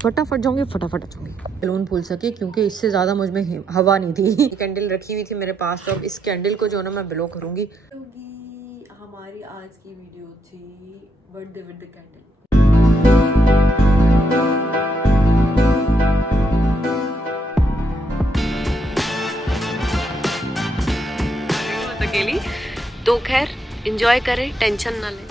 फटाफट जाऊंगी, फटाफट आ जाऊंगी। बैलून फूल सके क्योंकि इससे ज़्यादा मुझ में हवा नहीं थी। कैंडल रखी हुई थी मेरे पास, तो अब इस कैंडल को जो ना मैं ब्लो करूंगी। हमारी आज की वीडियो थी बर्थडे विद द कैंडल। अकेली तो खैर एंजॉय करें, टेंशन ना लें।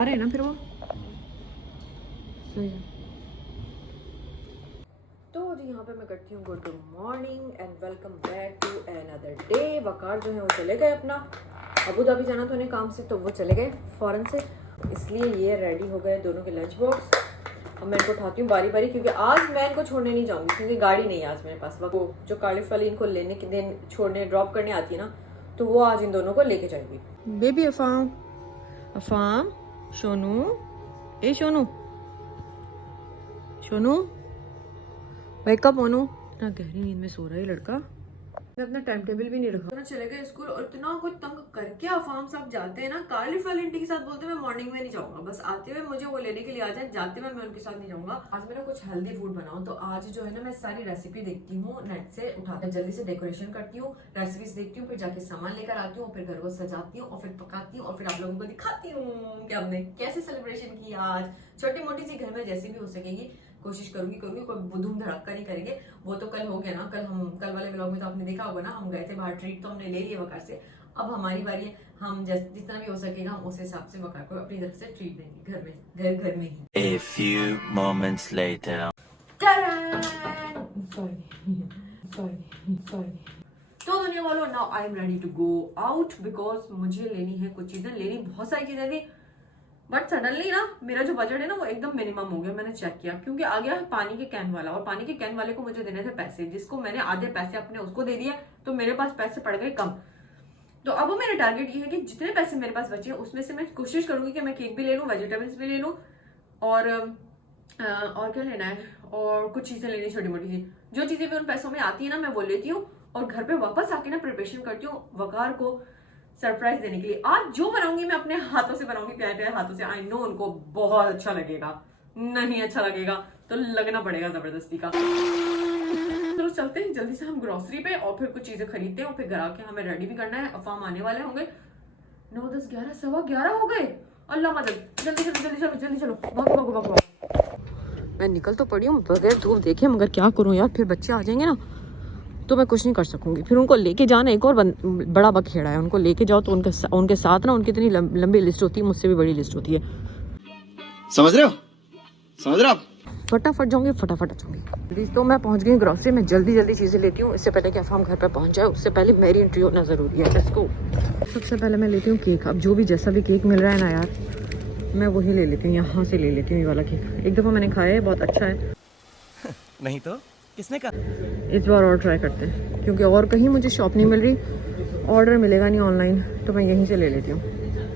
आ रहे हैं ना फिर वो सही है। तो जी यहाँ पे मैं करती हूँ good morning and welcome back to another day. Waqar जो है वो चले गए अपना अबू धाबी जाना था उन्हें काम से, तो वो चले गए फ़ौरन से, इसलिए ये रेडी हो गए दोनों के लंच बॉक्स। अब मैं इनको उठाती हूँ बारी बारी, क्योंकि आज मैं इनको छोड़ने नहीं जाऊँगी क्योंकि गाड़ी नहीं है आज मेरे पास। वो जो कार्डिफ वाली इनको लेने के दिन छोड़ने ड्रॉप करने आती है ना, तो वो आज इन दोनों को लेके जाएगी। बेबी अफाम, अफाम, सोनू, ए सोनू, सोनू वेकअप मोनू। इतना गहरी नींद में सो रहा है लड़का। मैं अपना टाइम टेबल भी नहीं रखा। तो चले गए स्कूल और इतना कुछ तंग करके अफाम साहब जाते हैं ना, कार्डिफ वाले आंटी के साथ बोलते हैं मैं मॉर्निंग में नहीं जाऊंगा, बस आते हुए मुझे वो लेने के लिए आ जाए, जाते हुए मैं उनके साथ नहीं जाऊंगा। आज मेरा कुछ हेल्दी फूड बनाऊं, तो आज जो है ना मैं सारी रेसिपी देखती हूँ नेट से, उठाकर जल्दी से डेकोरेशन करती हूँ, रेसिपीज देखती हूँ, फिर जाके सामान लेकर आती हूँ, फिर घर को सजाती हूँ और फिर पकाती हूँ और फिर आप लोगों को दिखाती हूँ कि हमने कैसे सेलिब्रेशन किया आज। छोटी मोटी सी घर में जैसी भी हो सकेगी कोशिश करूंगी, कोई धूम धड़का नहीं करेंगे। वो तो कल हो गया ना, कल वाले व्लॉग में तो आपने देखा होगा ना, हम गए थे बाहर, ट्रीट तो हमने ले लिया वकार से। अब हमारी बारी है, हम जितना भी हो सकेगा हम उस हिसाब से वकार को अपनी तरफ से ट्रीट देंगे घर में ही। A few moments later. तो दुनिया वालों, now I am ready to go out because मुझे लेनी है कुछ चीजें, लेनी बहुत सारी चीजें थी, बट सडनली ना मेरा जो बजट है ना वो एकदम मिनिमम हो गया। मैंने चेक किया क्योंकि आ गया पानी के कैन वाला, और पानी के कैन वाले को मुझे देने थे पैसे, जिसको मैंने आधे पैसे अपने उसको दे दिए, तो मेरे पास पैसे पड़ गए कम। तो अब मेरा टारगेट ये है कि जितने पैसे मेरे पास बचे उसमें से मैं कोशिश करूंगी कि मैं केक भी ले लूं, वेजिटेबल्स भी ले लूं, और क्या लेना है, और कुछ चीजें लेनी छोटी मोटी सी, जो चीजें भी उन पैसों में आती है ना मैं वो लेती हूँ, और घर पे वापस आके ना प्रिपरेशन करती हूँ वकार को सरप्राइज देने के लिए। आज जो बनाऊंगी मैं अपने हाथों से बनाऊंगी, प्यारे प्यारे हाथों से। आई नो उनको बहुत अच्छा लगेगा, नहीं अच्छा लगेगा तो लगना पड़ेगा जबरदस्ती का। चलो चलते हैं जल्दी से हम ग्रोसरी पे, और फिर कुछ चीजें खरीदते हैं, और फिर घर आके हमें रेडी भी करना है। अफाम आने वाले होंगे 9, 10, 11, 11:15 हो गए। अल्लाह मदद, जल्दी चलो, भागो। मैं निकल तो पड़ी हूँ बगैर धूप देखे, मगर क्या करूँ यार, फिर बच्चे आ जाएंगे ना तो मैं कुछ नहीं कर सकूंगी। फिर उनको लेके जाना एक और बड़ा बखेड़ा है, उनको लेके जाओ तो उनके साथ ना उनकी इतनी लंबी लिस्ट होती है, मुझसे भी बड़ी लिस्ट होती है। समझ रहे हो आप? फटाफट जाऊंगी, फटाफट आ जाऊंगी। तो मैं पहुंच गई ग्रोसरी में, जल्दी चीजें लेती हूँ, इससे पहले कि अफाम घर पे पहुंच जाए, उससे पहले मेरी एंट्री होना जरूरी है। इसको सबसे पहले मैं लेती हूँ केक। अब जो भी जैसा भी केक मिल रहा है ना यार, मैं वही ले लेती हूँ, यहाँ से ले लेती हूँ। ये वाला केक एक दफा मैंने खाया है, बहुत अच्छा है। नहीं तो किसने कहा? इस बार और ट्राई करते हैं, क्योंकि और कहीं मुझे शॉप नहीं मिल रही, ऑर्डर मिलेगा नहीं ऑनलाइन, तो मैं यहीं से ले लेती हूँ।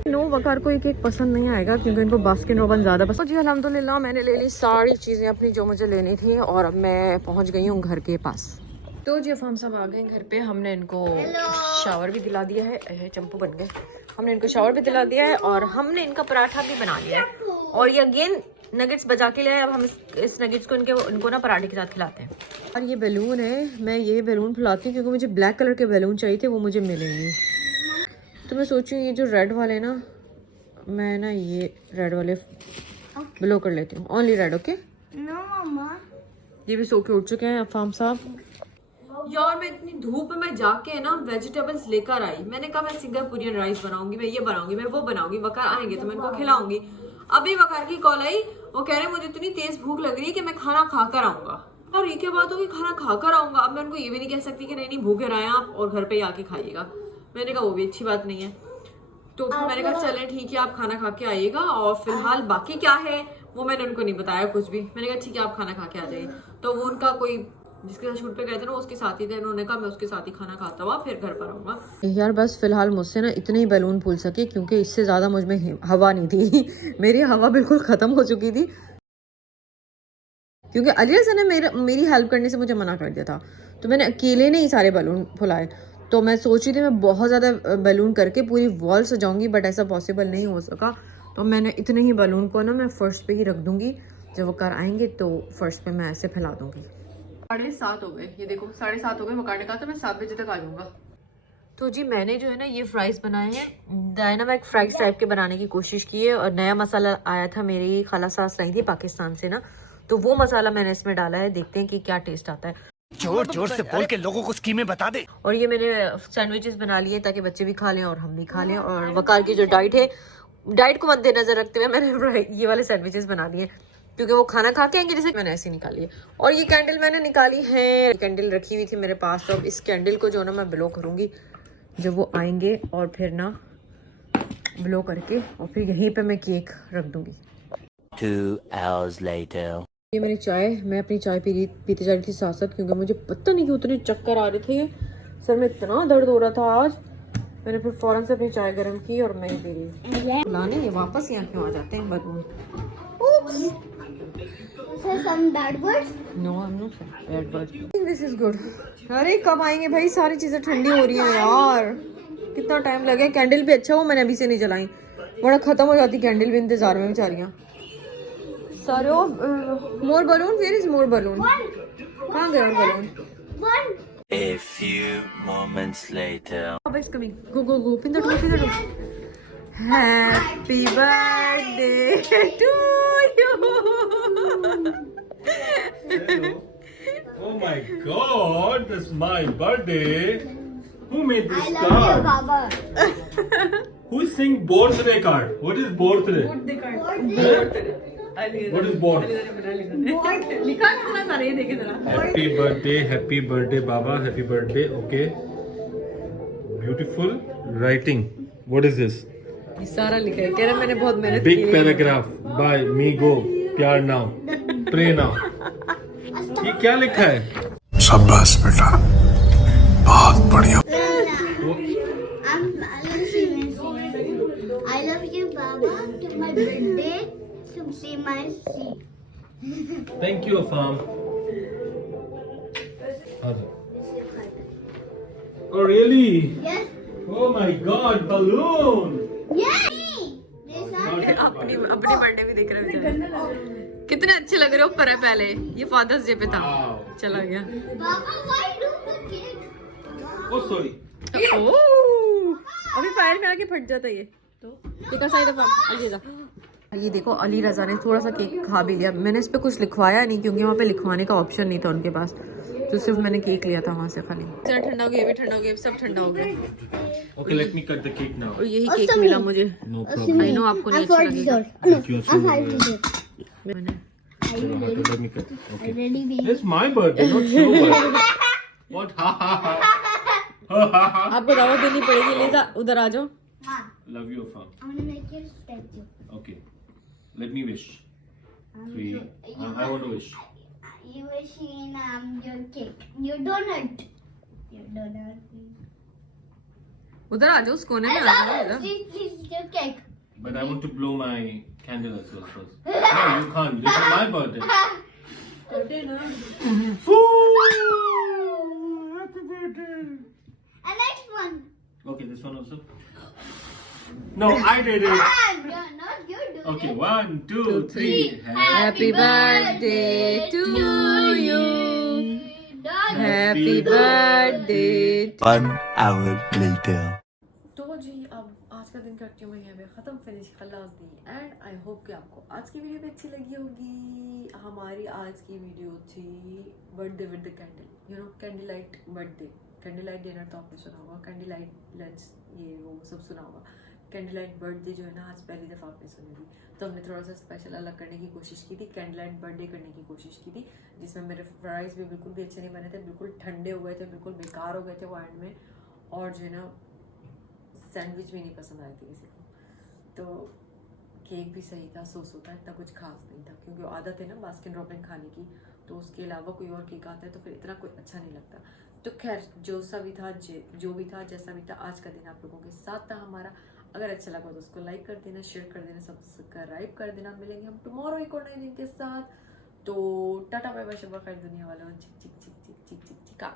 नो वकार को एक पसंद नहीं आएगा क्योंकि इनको बास्किन रॉबिन्स ज़्यादा पसंद। जी अल्हम्दुलिल्लाह मैंने ले ली सारी चीज़ें अपनी जो मुझे लेनी थी, और अब मैं पहुँच गई हूँ घर के पास। तो जी अफाम साहब आ गए घर पे, हमने इनको शावर भी दिला दिया है, चंपू बन गए। हमने इनको शावर भी दिला दिया है, और हमने इनका पराठा भी बना लिया है, और ये अगेन नगेट्स बजा के लिए। अब हम इस नगेट्स को इनको ना पराठे के साथ खिलाते हैं। और ये बैलून है, मैं ये बैलून फुलाती हूँ क्योंकि मुझे ब्लैक कलर के बैलून चाहिए थे, वो मुझे मिले नहीं। तो मैं सोचूँ ये जो रेड वाले ना, मैं ना ये रेड वाले ब्लो कर लेती हूँ, ओनली रेड। ओके नो मम्मा, ये भी सो के उठ चुके हैं अफाम साहब। यार मैं इतनी धूप में जाके ना वेजिटेबल्स लेकर आई, मैंने कहा मैं सिंगापुरियन राइस बनाऊंगी, मैं ये बनाऊंगी, मैं वो बनाऊंगी, वकार आएंगे तो मैं इनको खिलाऊंगी। अभी वकार की कॉल आई, वो कह रहे मुझे इतनी तेज भूख लग रही है कि मैं खाना खा कर आऊंगा। और ये क्या बात होगी, खाना खा कर आऊंगा? अब मैं उनको ये भी नहीं कह सकती कि नहीं भूखे रहे आप और घर पे ही आके खाइएगा। मैंने कहा वो भी अच्छी बात नहीं है, तो फिर मैंने कहा चले ठीक है आप खाना खा के आइएगा, और फिलहाल बाकी क्या है वो मैंने उनको नहीं बताया कुछ भी। मैंने कहा ठीक है आप खाना खा के आ जाइए। तो वो उनका कोई जिसके साथ शूट पे गए थे ना उसके साथ ही थे, उन्होंने कहा मैं उसके साथ ही खाना खाता हुआ फिर घर पर आऊंगा। यार बस फिलहाल मुझसे ना इतने ही बैलून फूल सके क्योंकि इससे ज्यादा मुझ में हवा नहीं थी। मेरी हवा बिल्कुल खत्म हो चुकी थी, क्योंकि अलिया ने मेरी हेल्प करने से मुझे मना कर दिया था, तो मैंने अकेले ने ही सारे बैलून फुलाए। तो मैं सोच रही थी मैं बहुत ज़्यादा बैलून करके पूरी वॉल सजाऊंगी, बट ऐसा पॉसिबल नहीं हो सका। तो मैंने इतने ही बैलून को ना मैं फर्श पे ही रख दूंगी, जब वो कार आएंगे तो फर्श पे मैं ऐसे फैला दूंगी। 7:30 हो गए, ये देखो 7:30 हो गए, वो ने कहा था मैं 7 बजे तक आ जाऊंगा। तो जी मैंने जो है ना ये फ्राइज बनाए हैं, डायनामिक फ्राइज टाइप के बनाने की कोशिश की है। और नया मसाला आया था, मेरी खाला सास लाई थी पाकिस्तान से ना, तो वो मसाला मैंने इसमें डाला है, देखते हैं कि क्या टेस्ट आता है। जोर जोर से बोल के लोगों को स्कीमें बता दे। और ये मैंने सैंडविचेस बना लिए ताकि बच्चे भी खा लें और हम भी खा लें। और वकार की जो डाइट है, डाइट को मद्देनजर रखते हुए मैंने ये वाले सैंडविचेस बना लिए, क्योंकि वो खाना खा के आएंगे, जैसे मैंने ऐसे निकाली है। और ये कैंडल मैंने निकाली है, कैंडल रखी हुई थी मेरे पास, तो अब इस कैंडल को जो ना मैं ब्लो करूंगी जब वो आएंगे, और फिर ना ब्लो करके और फिर यहीं पे मैं केक रख दूंगी। 2 hours later. ये मेरी चाय, मैं अपनी चाय पीते जा रही थी साथ साथ, क्योंकि मुझे पता नहीं कि उतने चक्कर आ रहे थे, सर में इतना दर्द हो रहा था आज। मैंने फिर फौरन से अपनी चाय गर्म की और मैं दे रही लाने। ये वापस यहाँ क्यों आ जाते हैं balloon? No I am not bad but this is good. अरे कब आएंगे भाई, सारी चीजें ठंडी हो रही हैं यार, कितना टाइम लगे। कैंडल भी अच्छा हो मैंने अभी से नहीं जलाई, बड़ा खत्म हो जाती कैंडल भी इंतजार में बेचारियां। सारे more balloon, where is more balloon? कहाँ गए और balloon? A few moments later. अब is coming, go go go, pin the door. Happy birthday to you. Oh my god, this is my birthday. Who made this I love you, card? Baba. Who sing birthday card? What is birthday? What is birthday? लिखा है कितना सारे, ये देखे जरा। Happy birthday, Baba. Happy birthday. Okay. Beautiful writing. What is this? ये सारा लिखा है, कह रहा मैंने बहुत मेहनत की Big है। paragraph by me go. Pyar now. Pray now. ये क्या लिखा है? शाबाश बेटा, बहुत बढ़िया। I love you, Baba. To my birthday, so say my C. Thank you, Afam. Oh really? Yes. Oh my God, balloon! Yes. This are अपनी birthday भी देख रहे हैं, कितने अच्छे लग रहे हो। ऊपर है पहले, ये फादर्स डे पे था, Wow. चला गया। Baba, why do the cake? Oh sorry. अभी फायर में आके फट जाता है ये तो। कितना साइड दफा अलविदा। ये देखो अली रजा ने थोड़ा सा केक खा भी लिया। मैंने इस पे कुछ लिखवाया नहीं, क्योंकि वहाँ पे लिखवाने का ऑप्शन नहीं था उनके पास, तो सिर्फ मैंने केक लिया था वहाँ से खाली। इतना ठंडा हो गया, भी ठंडा हो गया, सब ठंडा हो गया। Okay, let me cut the cake now. और यही केक मिला मुझे। No problem. आई नो आपको नहीं अच्छा लगेगा। Thank you so I'm much. 5 dessert. मैंने Let me cut it. Okay. Ready, baby? It's my birthday, not your birthday. What? Ha ha ha. Ha ha ha. आपको दावत देनी पड़ेगी, लिजा उधर आ जाओ। Ma, Love you, Afam. I'm gonna make your statue. Okay. Let me wish. 3. I want to wish. You wishing your cake, your donut, your donut. उधर आ जाओ, उस कोने में आ जाओ इधर। Please, your cake. But I want to blow my candle as well first. No, you can't. This is my birthday. Happy birthday. And next one. Okay, this one also. No, I did it. No, not you do Okay, it. 1, 2, 3. Happy birthday to you. Donut. Happy birthday। 1 hour later. तो जी अब आज का दिन करती हूँ मैं यहाँ पे ख़त्म, फिनिश खल्लास दी। एंड आई होप कि आपको आज की वीडियो भी अच्छी लगी होगी। हमारी आज की वीडियो थी birthday with the candle, you know candle light birthday. Candle light dinner तो आपने सुना होगा, कैंडल लाइट लंच ये वो सब सुना होगा। कैंडल लाइट बर्थडे जो है ना आज पहली दफ़ा आपने सुनी थी, तो हमने थोड़ा सा स्पेशल अलग करने की कोशिश की थी, कैंडल लाइट बर्थडे करने की कोशिश की थी, जिसमें मेरे फ्राइज़ भी बिल्कुल भी अच्छे नहीं बने थे, बिल्कुल ठंडे हो गए थे, बिल्कुल बेकार हो गए थे वो एंड में। और जो है ना सैंडविच भी नहीं पसंद आए थे किसी को, तो केक भी सही था, सोस होता है, इतना कुछ खास नहीं था, क्योंकि आदत है ना बास्किन रॉबिन खाने की, तो उसके अलावा कोई और केक आता है तो फिर इतना कोई अच्छा नहीं लगता। तो खैर जो सा भी था, जो भी था, जैसा भी था, आज का दिन आप लोगों के साथ था हमारा। अगर अच्छा लगा तो उसको लाइक कर देना, शेयर कर देना, सब्सक्राइब कर देना। मिलेंगे हम टुमारो एक और नए दिन के साथ। तो टाटा बाय बाय, शब्बा खैर दुनिया वालों। चिक चिक चिक चिक चिक चिक चिका।